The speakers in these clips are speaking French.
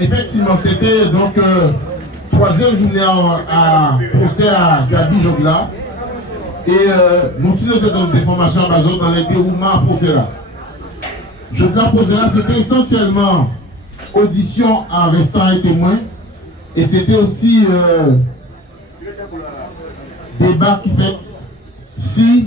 effectivement, c'était donc troisième journée à procès à Gabi Jogla. Et nous faisons cette information à Bazo dans les déroulements à procès là. Jogla procès là, c'était essentiellement audition en restant et témoin. Et c'était aussi débat qui fait si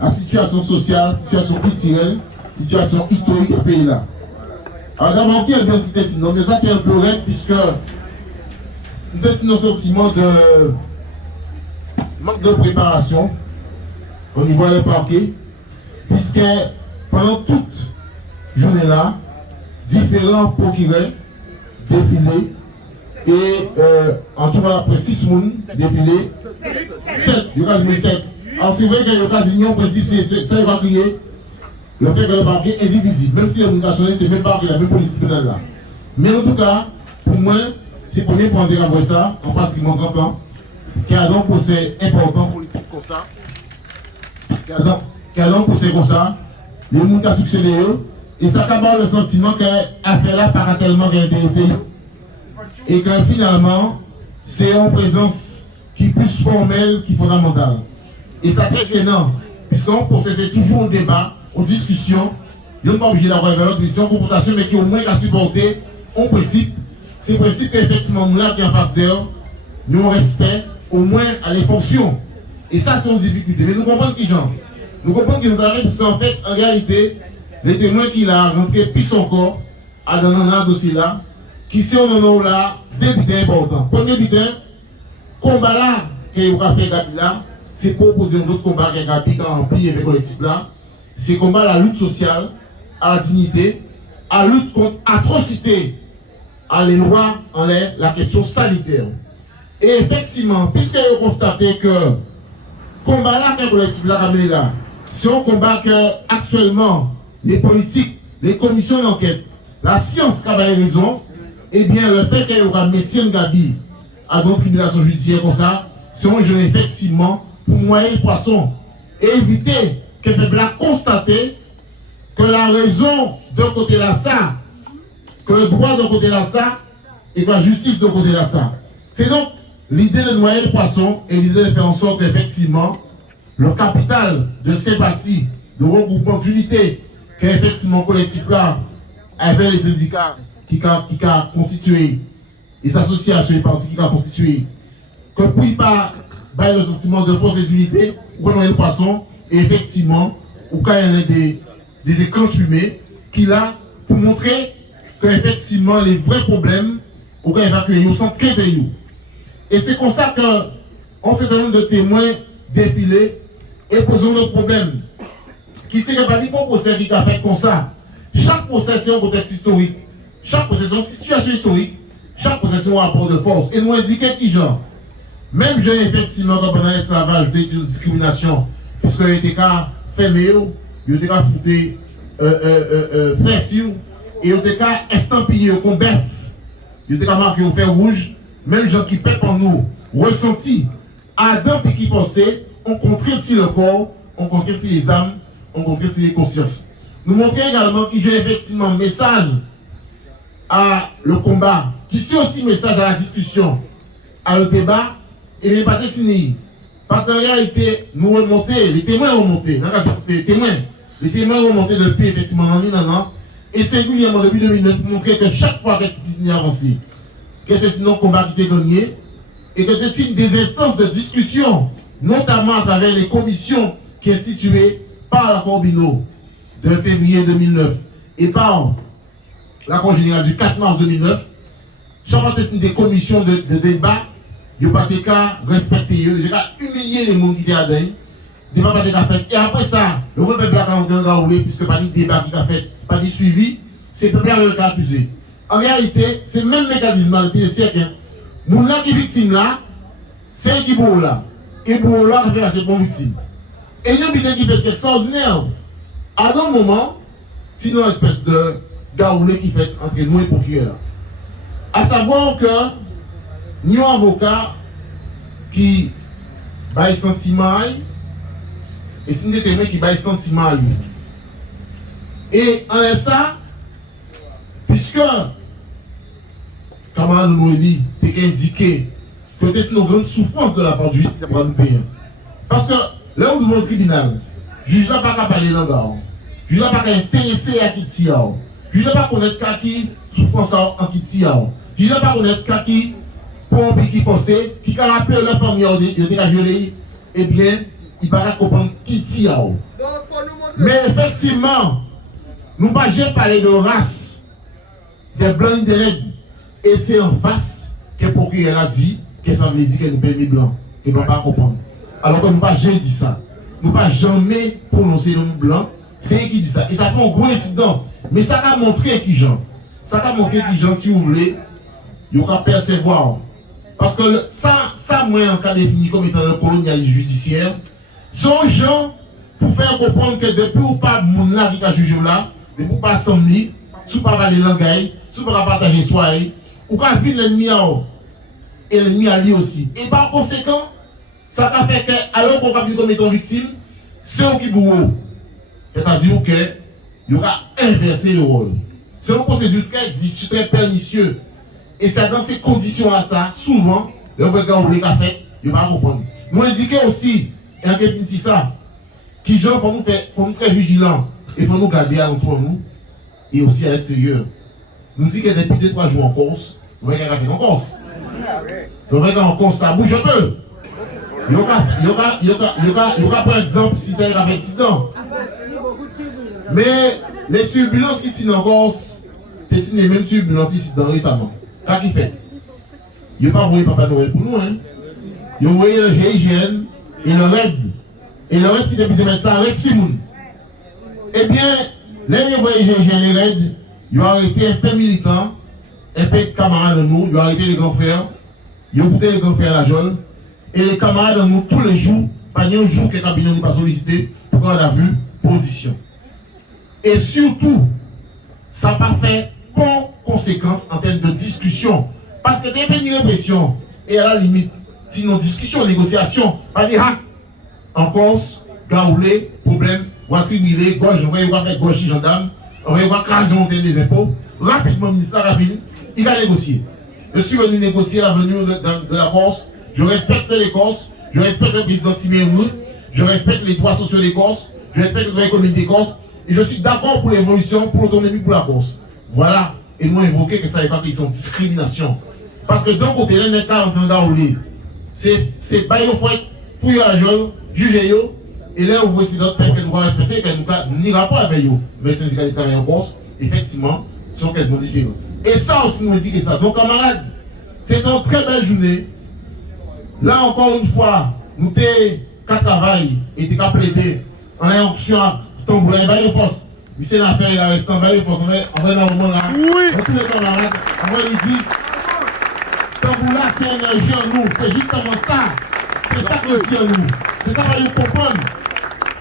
la situation sociale, situation culturelle, situation historique du pays là. Alors d'abord, qui est bien cité sinon, mais ça qui est un peu raide puisque nous avons un sentiment de manque de préparation au niveau des parquets, puisque pendant toute journée là, différents procureurs défilaient et en tout cas après 6 mois défilés, 7, il y a 7. Alors c'est vrai qu'il y a occasion, en principe, c'est évacué. Le fait que le parquet est indivisible, même si le monde a changé, c'est même pas la même police pénale là. Mais en tout cas, pour moi, c'est la première fois qu'on voit ça, en pratiquement 30 ans, qu'il y a donc procès important politique comme ça, qu'il y a donc procès comme ça, le monde a succédé eux, et ça a le sentiment que l'affaire là pas tellement intéressé et que finalement, c'est en présence qui est plus formelle, qui est fondamentale. Et ça très gênant, puisqu'on procès c'est toujours un débat, en discussion, ils n'ont pas obligé d'avoir une autre en confrontation, mais qui au moins a supporté en principe, c'est le principe qu'effectivement nous là qui est en face d'eux, nous on respect au moins à les fonctions. Et ça c'est une difficulté. Mais nous comprenons qui genre. Nous comprenons qui nous arrive, parce qu'en fait, en réalité, les témoins qu'il a rentré plus encore à dans un dossier là, qui sont dans là, deux butins importants. Premier butin, combat là, que vous avez fait Gabi là, c'est pour poser un autre combat que Gabi qui a rempli avec le collectif là. C'est combat la lutte sociale, à la dignité, à la lutte contre l'atrocité, à les lois, en la question sanitaire. Et effectivement, puisque vous constatez que le combat là, que le collectif là, c'est un combat que actuellement les politiques, les commissions d'enquête, la science qui a raison, eh bien le fait qu'il y aura médecin Gabi à d'autres tribulations judiciaires comme ça, c'est un jeu effectivement pour noyer le poisson et éviter que le peuple a constaté que la raison d'un côté là ça, que le droit d'un côté là ça, et que la justice d'un côté là ça. C'est donc l'idée de noyer le poisson et l'idée de faire en sorte qu'effectivement le capital de sympathie, de regroupement d'unité qu'effectivement collectif là, avec les syndicats qui a constitué, les associations et partis qui a constitué, que pour ne pas le sentiment de force et d'unité, ou noyer le poisson, et effectivement, ou quand il y a des écrans fumés, qui là, pour montrer que effectivement les vrais problèmes, ou quand évacuer, ils sont traités. Et c'est comme ça qu'on s'est donné de témoins défilés et posons nos problèmes. Qui s'est pas dit pour procès qui a fait comme ça. Chaque procès c'est un contexte historique. Chaque procès c'est une situation historique. Chaque procès c'est un rapport de force. Et nous indiquer qui genre. Même j'ai effectivement pendant l'esclavage, il y a une discrimination. Puisqu'il était qu'à fermer, il était qu'à foutre fesses, et il était qu'à estampiller au bœuf. Il était qu'à marquer au fer rouge. Même les gens qui pètent en nous, ressenti, Adam et qui pensait, on contredit le corps, on contredit les âmes, on contredit les consciences. Nous montrons également qu'il y a effectivement un message à le combat, qui est aussi un message à la discussion, à le débat, et bien pas signé. Parce qu'en réalité, nous remontons, les témoins remontent, les témoins remontent depuis effectivement non, et singulièrement depuis 2009 pour montrer que chaque fois que c'est avancé, que c'est un combat qui était gagné, et que c'est des instances de discussion, notamment à travers les commissions qui sont instituées par l'accord Bino de février 2009 et par l'accord général du 4 mars 2009, chaque fois que des commissions de débat, il n'y a pas de cas respectés, il y a pas humilier les gens qui étaient à Deuil, il n'y a pas de cas fait. Et après ça, le peuple a enroulé, puisque pas de débat qui a fait, pas de suivi, c'est le peuple qui a accusé. En réalité, c'est le même mécanisme depuis des siècles. Les gens qui sont victimes là, c'est qui sont là. Et pour là, on fait la seconde victime. Et il y a un qui fait extraordinaire. À un moment, c'est une espèce de gaoulé qui fait entre nous et pour qui est là. À savoir que nous avons un avocat qui baille sentiment et c'est un témoin qui baille sentiment à lui. Et en ça, puisque camarade Noélie, t'es indiqué que c'est une grande souffrance de la part du justice pour nous payer. Parce que là où nous devons au tribunal, le juge n'a pas qu'à parler langue, le juge n'a pas qu'à intéresser à qui tire, le juge n'a pas connaître qui souffrance en qui tire, le juge n'a pas connaître qui pompe qui forcé, qui a rappelé la famille, il a violé, eh bien, il ne va pas comprendre qui tire. Mais effectivement, nous ne pouvons pas parler de race, des blancs et des nègres. Et c'est en face que le procureur a dit que ça veut dire que nous payons les blancs, que nous ne pouvons pas comprendre. Alors que nous ne pouvons pas jamais dire ça. Nous ne pouvons pas jamais prononcer le nom blanc. C'est eux qui dit ça. Et ça fait un gros incident. Mais ça a montré qui gens. Ça a montré qui gens, si vous voulez, il y aura percevoir. Parce que ça, moi, en cas défini comme étant le colonialisme judiciaire, sont gens pour faire comprendre que depuis ou pas moun là qui a jugé là, depuis ou pas s'embler, sous pas parler langage, sous pas partager soi, ou quand vient l'ennemi à haut, et l'ennemi à lui aussi. Et par conséquent, ça a fait que, alors qu'on va vivre comme étant victime, c'est eux qui bourrent. C'est-à-dire que, il y aura inversé le rôle. C'est un processus très vicieux, très pernicieux. Et c'est dans ces conditions-là, ça, souvent, le regard oublié qu'a fait, il ne va pas comprendre. Nous indiquons aussi, et en quelque sorte, ça, qui gens faut nous être très vigilants et faut nous garder à l'entour de nous et aussi à l'extérieur. Nous disons que depuis 2-3 jours en Corse, vous voyez qu'il y a en Corse. Vous voyez qu'en Corse, ça bouge un peu. Il y aura par exemple si c'est un accident. Mais les turbulences qui sont en Corse, c'est les mêmes turbulences ici dans récemment. Qu'est-ce qu'il fait? Il n'y a pas envoyé Papa Noël pour nous. Hein? Il a envoyé le GIGN et le RED. Et le RED qui devait mettre ça avec Simon. Eh bien, les envoyés GIGN et RED, ils ont arrêté un peu militants, un peu camarades de nous, ils ont arrêté les grands frères, ils ont foutu les grands frères à la geôle. Et les camarades de nous, tous les jours, pas un jour que le cabinet nous pas sollicité pour qu'on a vu pour audition. Et surtout, ça n'a pas fait bonne conséquence en termes de discussion. Parce que des pays de répression, et à la limite, si nos discussions, négociations, pas dire, en Corse, Gaoulé, problème, voici Milé, gauche, on va faire gauche, gendarme, on va craser monter des impôts. Rapidement, le ministère a fini, il va négocier. Je suis venu négocier l'avenir de la Corse. Je respecte les Corses, je respecte le président Siméon, je respecte les droits sociaux des Corses, je respecte les droits économiques des Corses, et je suis d'accord pour l'évolution, pour l'autonomie, pour la Corse. Voilà. Et nous invoquer que ça n'est pas qu'ils sont discrimination. Parce que d'un côté, les États en train d'enrouler. C'est bailler au fouet, fouiller à la geôle, juger yo, et là, on voit aussi d'autres peuples que nous allons respecter, que nous n'ira pas avec eux. Mais les syndicats de travail en Corse, effectivement, sont quelque chose différent. Et ça aussi, nous indique ça. Donc, camarades, c'est une très belle journée. Là, encore une fois, nous avons qu'à travailler et qu'à plaider en injonction à Tamboula et Baye Force. Mais c'est l'affaire, il reste en Baye Force. On va dans le moment là. On tous les camarades, on va lui dire Tamboula, c'est énergie en nous. C'est justement ça. C'est ça que c'est en nous. C'est ça qu'on va comprendre.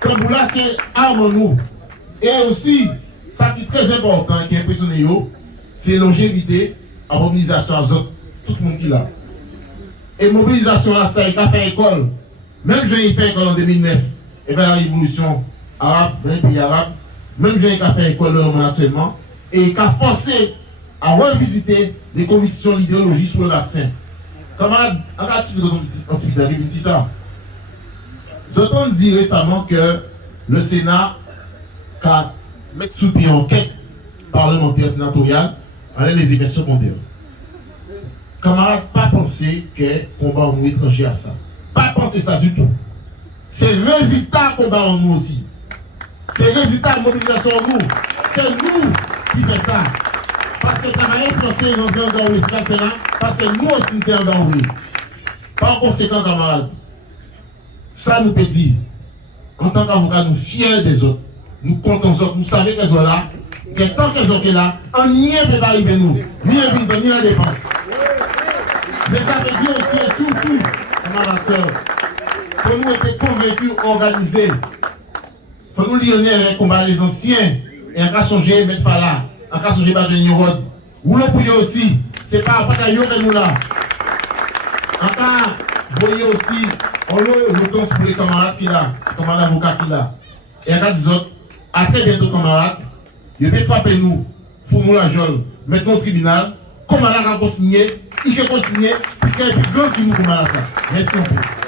Tamboula, c'est arme en nous. Et aussi, ça qui est très important, qui est impressionné, c'est longévité à mobilisation à tout le monde qui l'a. Et mobilisation à ça, il a fait école. Même j'ai fait école en 2009, et bien la révolution arabe, dans les pays arabes, même j'ai fait école de nationalement, et il a forcé à revisiter les convictions, l'idéologie sur le vaccin. Camarades, en cas de dit ça. J'entends dire récemment que le Sénat a mis sous pied enquête parlementaire sénatoriale avec les élections secondaires. Camarades, pas penser que combat en nous étranger à ça. Pas penser ça du tout. C'est le résultat combat en nous aussi. C'est le résultat de mobilisation en nous. C'est nous qui fait ça. Parce que les camarades français n'ont pas encore eu le Sénat, parce que nous aussi nous sommes encore eu. Par conséquent, camarades, ça nous peut dire, en tant qu'avocats, nous fiers des autres. Nous comptons les autres, nous savons qu'elles sont là, que tant qu'elles sont là, on n'y peut pas arriver nous. Ni la ni la défense. Mais ça veut dire aussi et surtout, camarades, que nous étions convaincus, organisés. Il faut nous lier avec combat les anciens. Et en cas changer, mettre là. En cas changer, pas de Nirod. Ou le prier aussi. C'est pas à que nous là. En cas, vous voyez aussi, on le pense pour les camarades qui là, les camarades avocats qui là. Et en cas des autres, à très bientôt, camarades. Ils peuvent frapper nous, fournir nous la geôle, mettre nous au tribunal, comment on a signé, il faut signer, parce qu'il y a plus grand qui nous commande ça. Merci un peu.